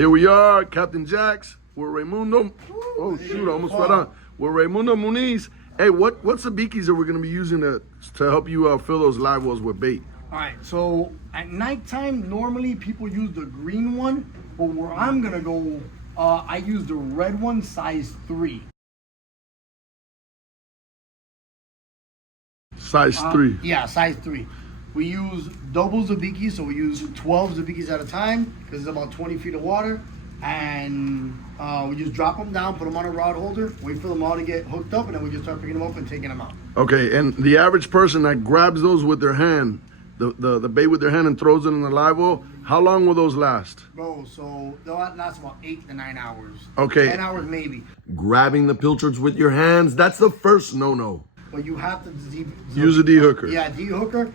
Here we are, Captain Jax. We're Raimundo. Oh shoot, I almost fell down. We're Raimundo Muniz. Hey, what sabikis are we gonna be using to help you fill those live wells with bait? All right, so at nighttime, normally people use the green one, but where I'm gonna go, I use the red one, size 3. Size 3. Yeah, size 3. We use double Sabiki, so we use 12 Sabikis at a time because it's about 20 feet of water. And we just drop them down, put them on a rod holder, wait for them all to get hooked up, and then we just start picking them up and taking them out. Okay, and the average person that grabs those with their hand, the bait with their hand and throws it in the live well, how long will those last? Bro, so they'll last about 8 to 9 hours. Okay. 10 hours maybe. Grabbing the pilchards with your hands, that's the first no-no. But you have to use a D-hooker. Yeah, D-hooker.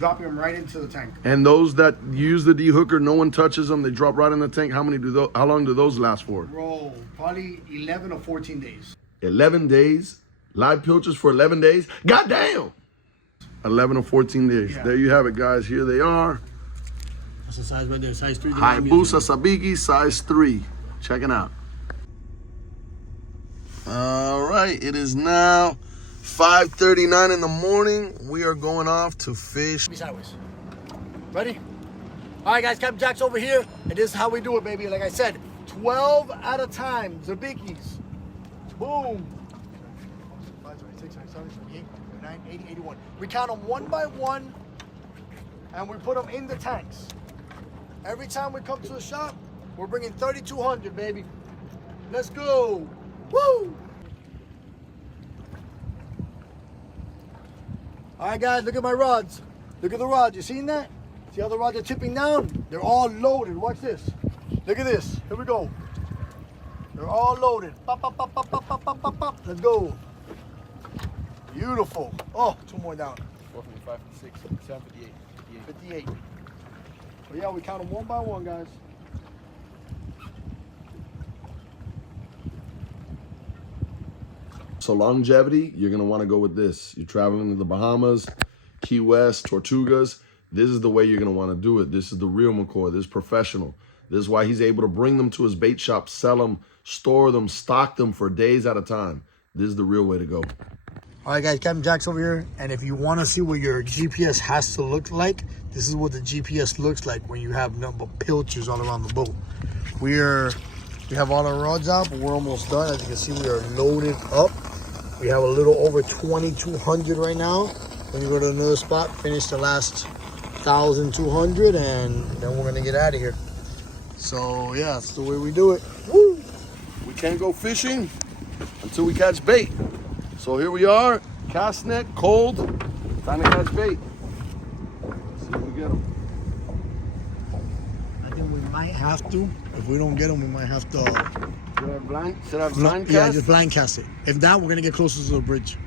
Dropping them right into the tank. And those that use the D-hooker, no one touches them, they drop right in the tank. How long do those last for? Bro, probably 11 or 14 days. 11 days? Live pilchards for 11 days? God damn! 11 or 14 days. Yeah. There you have it, guys. Here they are. That's the size right there, size 3. Hayabusa Sabiki, size 3. Check it out. All right, it is now 5:39 in the morning. We are going off to fish. Be sideways. Ready? All right, guys, Captain Jax over here, and this is how we do it, baby. Like I said, 12 at a time, Sabikis. Boom. 5, 6, 7, 8, 9, 80, 81. We count them one by one, and we put them in the tanks. Every time we come to a shop, we're bringing 3,200, baby. Let's go. Woo! All right, guys, look at my rods. Look at the rods. You seen that? See how the rods are tipping down? They're all loaded. Watch this. Look at this. Here we go. They're all loaded. Pop, pop, pop, pop, pop, pop, pop, pop, pop. Let's go. Beautiful. Oh, 2 more down. 4, 5, 6, 7, 58. 58. But yeah, we count them one by one, guys. So longevity, you're gonna wanna go with this. You're traveling to the Bahamas, Key West, Tortugas. This is the way you're gonna wanna do it. This is the real McCoy, this is professional. This is why he's able to bring them to his bait shop, sell them, store them, stock them for days at a time. This is the real way to go. All right, guys, Captain Jax over here. And if you wanna see what your GPS has to look like, this is what the GPS looks like when you have nothing but pilchards all around the boat. We have all our rods out, but we're almost done. As you can see, we are loaded up. We have a little over 2,200 right now. When you go to another spot, finish the last 1,200, and then we're gonna get out of here. So yeah, that's the way we do it. Woo! We can't go fishing until we catch bait. So here we are, cast net, cold, time to catch bait. Let's see if we get them. I think we might have to. If we don't get them, we might have to. Should I have blind cast? Yeah, just blind cast it. If not, we're gonna get closer to the bridge.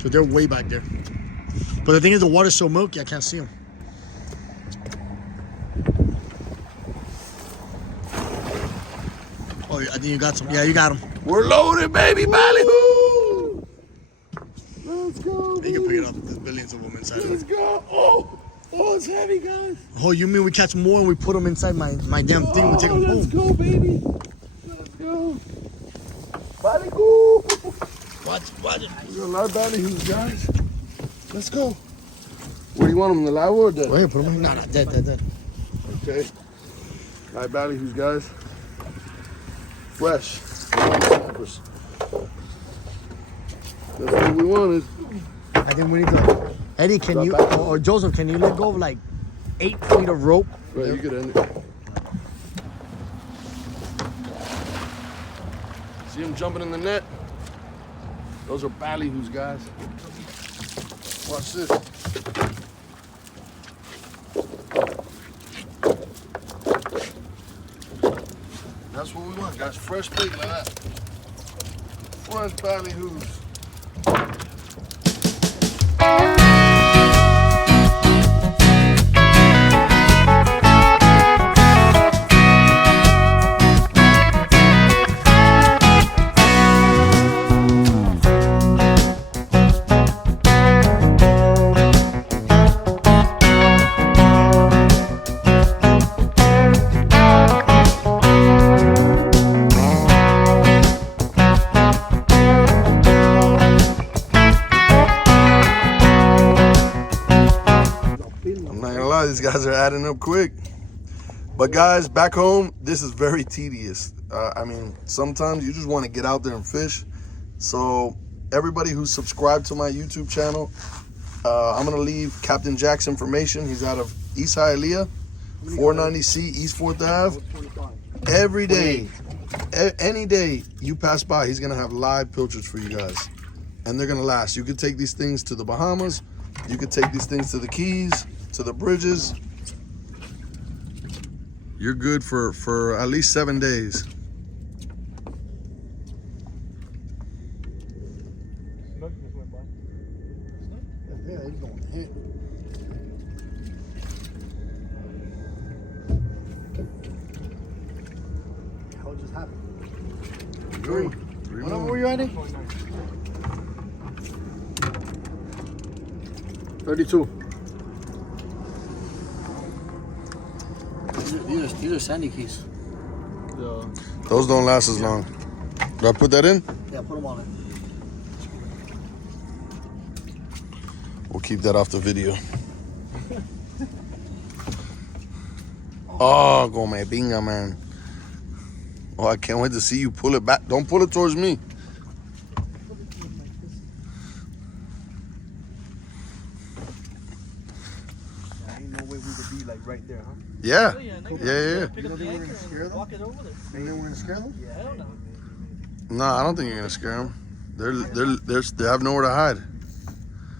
So they're way back there. But the thing is, the water's so milky, I can't see them. Oh, I think you got some. Yeah, you got them. We're loaded, baby, ballyhoo! Let's go. You can pick it up. There's billions of them inside. Let's go. Oh, it's heavy, guys. Oh, you mean we catch more and we put them inside my damn thing? We take them home. Let's go, baby. Let's go. Ballyhoo! Watch it. We got a lot of ballyhoos, guys. Let's go. Where do you want them? In the live or dead? Wait, put them in. No, dead. Okay. Live ballyhoos, guys. Fresh. That's what we wanted. I think we need to. Eddie, can you or Joseph, can you let go of like 8 feet of rope? Right, you could end it. See him jumping in the net? Those are ballyhoos, guys. Watch this. That's what we want, guys. Fresh bait like that. Fresh ballyhoos. these guys are adding up quick. But guys, back home, this is very tedious. I mean, sometimes you just want to get out there and fish. So everybody who's subscribed to my YouTube channel, I'm going to leave Captain Jack's information. He's out of East Hialeah, 490C, East 4th Ave. Every day, any day you pass by, he's going to have live pilchards for you guys. And they're going to last. You could take these things to the Bahamas. You could take these things to the Keys, to the bridges. You're good for at least 7 days. Yeah, he's going to hit. What just happened? Three. What number were you at? 32. These are sandy keys. Those don't last as long. Do I put that in? Yeah, put them on it. We'll keep that off the video. Oh, go me binga, man. Oh, I can't wait to see you pull it back. Don't pull it towards me. Ain't no way we could be like right there, huh? Yeah. Oh, yeah, Yeah. Pick up the anchor and walk it over there. Think they were going to scare them? Yeah, hell no. No, I don't think you're gonna scare them. They have nowhere to hide.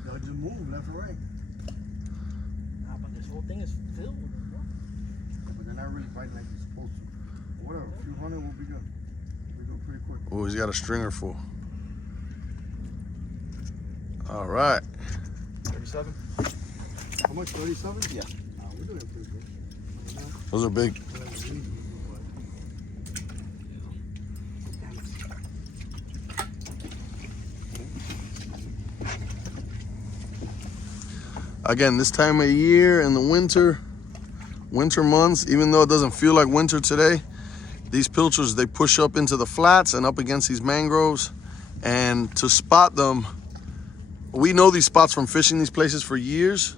They'll just move left or right. Nah, but this whole thing is filled with them, bro. But they're not really fighting like they're supposed to. Whatever, a few hundred will be good. We go pretty quick. Oh, he's got a stringer full. All right. 37. How much? 37? Yeah. We're doing pretty good. Those are big. Again, this time of year in the winter months, even though it doesn't feel like winter today, these pilchards, they push up into the flats and up against these mangroves. And to spot them, we know these spots from fishing these places for years.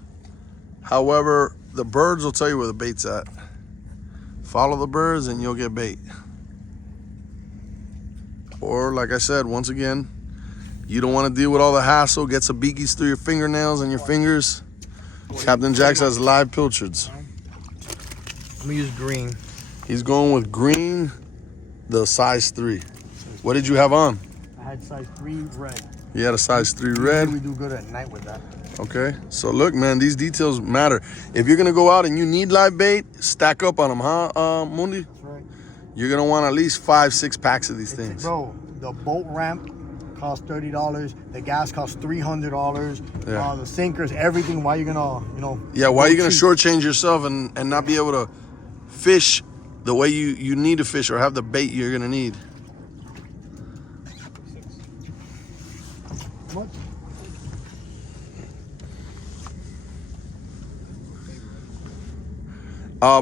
However, the birds will tell you where the bait's at. Follow the birds and you'll get bait. Or like I said, once again, you don't want to deal with all the hassle, get sabikis through your fingernails and your fingers. Captain Jack's has live pilchards. I'm going to use green. He's going with green, the size 3. What did you have on? I had size 3 red. You had a size 3 red. We do good at night with that. Okay, so look, man, these details matter. If you're gonna go out and you need live bait, stack up on them, huh, Mundi? That's right. You're gonna want at least 5-6 packs of these things. Bro, the boat ramp costs $30. The gas costs $300. Yeah. The sinkers, everything. Why you gonna, Yeah, why are you gonna cheap? shortchange yourself and not be able to fish the way you need to fish or have the bait you're gonna need? How much?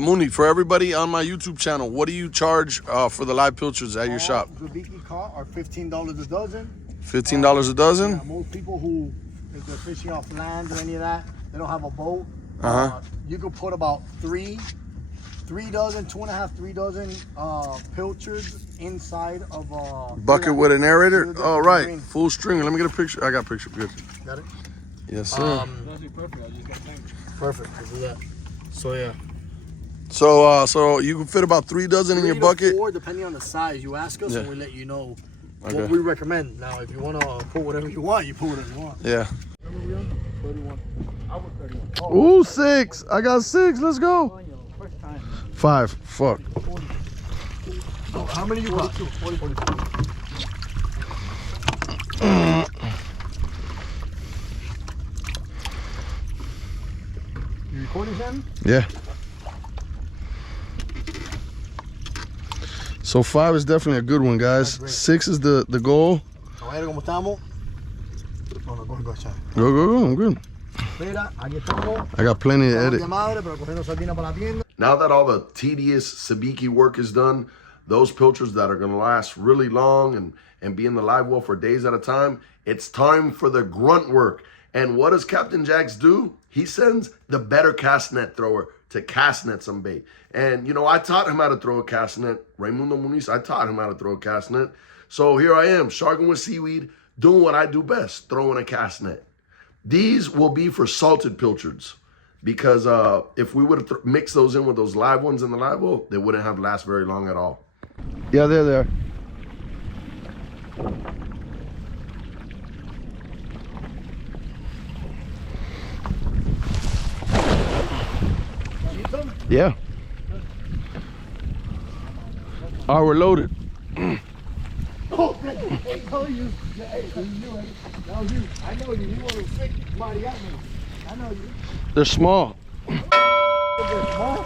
Mundi, for everybody on my YouTube channel, what do you charge for the live pilchards at your shop? Sabiki caught are $15 a dozen. $15 a dozen? Yeah, most people who, if they're fishing off land or any of that, they don't have a boat. Uh-huh. You could put about 3 dozen, 2.5, 3 dozen pilchards inside of a Bucket with an aerator? Full All right, string. full stringer. Let me get a picture. I got a picture. Good. Got it? Yes, sir. That's actually perfect. I just got timed. Perfect. We'll do that. So yeah. So you can fit about 3 dozen in 3 your to bucket. 4, depending on the size. You ask us Yeah. and we let you know Okay. what we recommend. Now, if you want to put whatever you want, you put whatever you want. Yeah. 31. I was 31. Ooh, 6. I got 6. Let's go. Oh, yo, first time. 5. Fuck. So how many you got? 42. You recording, Sam? Yeah. So 5 is definitely a good one, guys. That's great. 6 is the goal. A ver cómo estamos. No, go, Sam. Go. I'm good. Mira, aquí estamos. I got plenty to Estamos edit. de madre, pero cogiendo sardina para la tienda. Now that all the tedious sabiki work is done, those pilchards that are going to last really long and be in the live well for days at a time, it's time for the grunt work. And what does Captain Jax do? He sends the better cast net thrower to cast net some bait. And, you know, I taught him how to throw a cast net. Raimundo Muniz, I taught him how to throw a cast net. So here I am, sharking with seaweed, doing what I do best, throwing a cast net. These will be for salted pilchards because if we would have mixed those in with those live ones in the live well, they wouldn't have last very long at all. Yeah, they're there. Yeah. Oh, we're loaded. Oh, I know you. Hey, that was you. That was you. I know you. You want to sick. Somebody got me. I know you. They're small. They're small.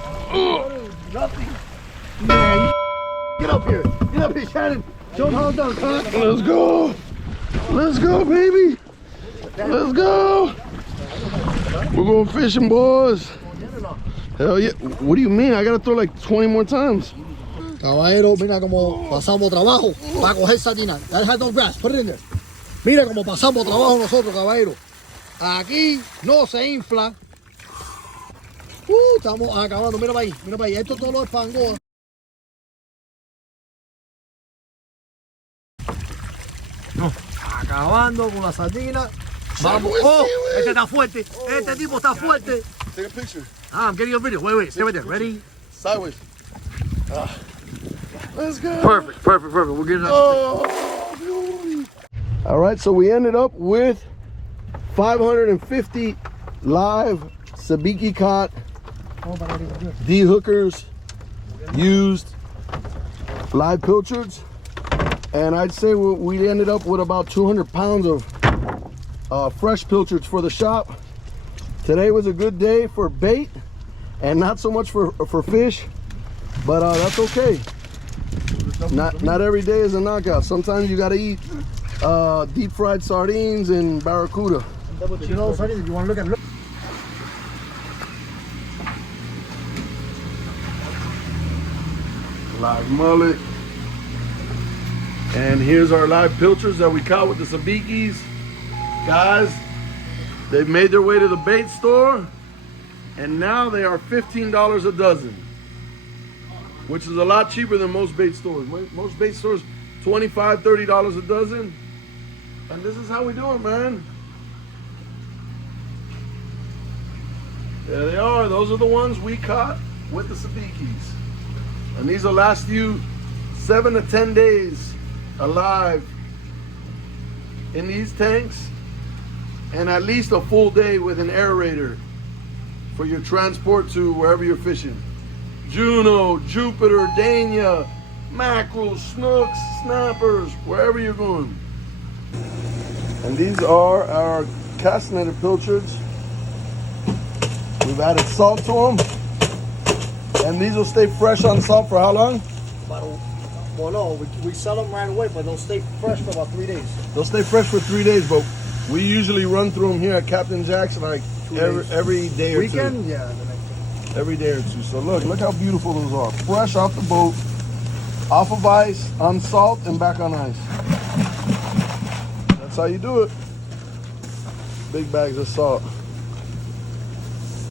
Nothing. Man, get up here. Get up here, Shannon. Show them how it's done, huh? Let's go. Let's go, baby. Let's go. We're going fishing, boys. Hell yeah. What do you mean? I got to throw like 20 more times. Caballero, mira como pasamos trabajo para coger sardinas. That has no grass. Put it in there. Mira como pasamos trabajo nosotros, caballero. Aquí no se infla. Estamos acabando. Mira para ahí. Mira para ahí. Esto todo lo espango. No. Acabando con la sardina. Vamos. Oh, este está fuerte. Este tipo está fuerte. Take a picture. I'm getting a video. Wait. Stay right there. Ready? Sideways. Let's go. Perfect. We're getting up. Oh, all right, so we ended up with 550 live Sabiki caught D-hookers used live pilchards. And I'd say we ended up with about 200 pounds of fresh pilchards for the shop. Today was a good day for bait and not so much for fish, but that's okay. Not every day is a knockout. Sometimes you gotta eat deep fried sardines and barracuda. You know, sardines, if you want to look at Live mullet. And here's our live pilchards that we caught with the Sabikis. Guys, they've made their way to the bait store, and now they are $15 a dozen, which is a lot cheaper than most bait stores. Most bait stores, $25, $30 a dozen. And this is how we do it, man. There they are. Those are the ones we caught with the Sabikis. And these will last you 7 to 10 days alive in these tanks, and at least a full day with an aerator for your transport to wherever you're fishing. Juno, Jupiter, Dania, mackerels, snooks, snappers, wherever you're going. And these are our cast netted pilchards. We've added salt to them. And these will stay fresh on salt for how long? Well, no, we sell them right away, but they'll stay fresh for about 3 days. They'll stay fresh for 3 days, but we usually run through them here at Captain Jack's like every day or Weekend? two. Yeah, the next day. Every day or two. So look how beautiful those are. Fresh off the boat, off of ice, on salt, and back on ice. That's how you do it. Big bags of salt.